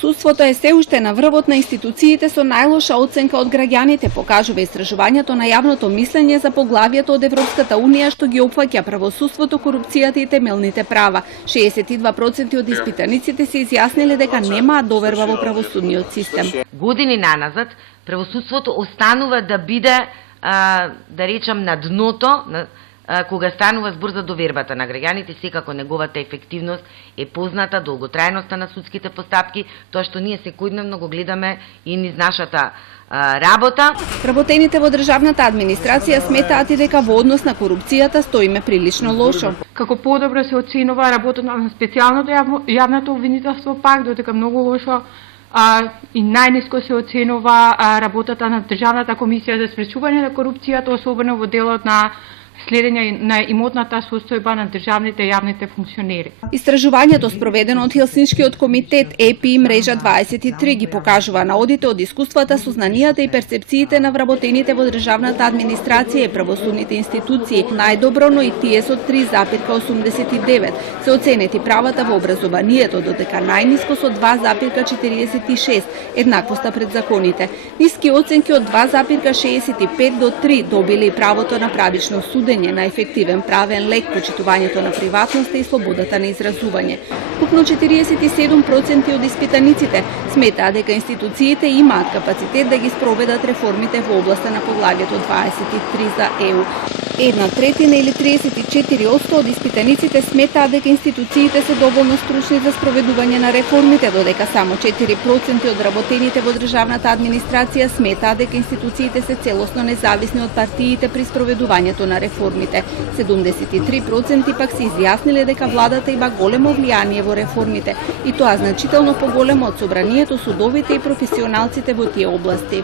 Судството е се уште на врвот на институциите со најлоша оценка од граѓаните, покажува истражувањето на јавното мислење за поглавието од Европската унија што ги опфаќа правосудството, корупцијата и темелните права. 62% од испитаниците се изјасниле дека немаат доверба во правосудниот систем. Години наназад правосудството останува да биде, да речам, на дното, кога станува збор за довербата на граѓаните, секако неговата ефективност е позната, долготрајноста на судските постапки, тоа што ние секојдневно го гледаме и низ нашата работа. Работените во државната администрација сметаат и дека во однос на корупцијата стоиме прилично лошо. Како подобро се оценува работата на специјалното јавното обвинителство, пак додека многу лошо и најниско се оценува работата на Државната комисија за спречување на корупцијата, особено во делот на следење на имотната состојба на државните и јавните функционери. Истражувањето спроведено од Хелсиншкиот комитет ЕПИ и мрежа 23 ги покажува наодите од искуствата, сознанијата и перцепциите на вработените во државната администрација и правосудните институции. Најдобро, но и тие со 3,89 се оценети правата во образованието, додека најниско со 2,46 еднаквоста пред законите. Ниски оценки од 2,65 до 3 добили и правото на правично судење, на ефективен правен лек, почитувањето на приватноста и слободата на изразување. Купно 47% од испитаниците сметаат дека институциите имаат капацитет да ги спроведат реформите во областа на поглавјето 23 за ЕУ. 1/3 или 34% од испитаниците сметаат дека институциите се доволно стручни за спроведување на реформите, додека само 4% од работените во државната администрација сметаат дека институциите се целосно независни од партиите при спроведувањето на реформите. 73% пак се изјасниле дека владата има големо влијание во реформите и тоа значително поголемо од собранието, судовите и професионалците во тие области.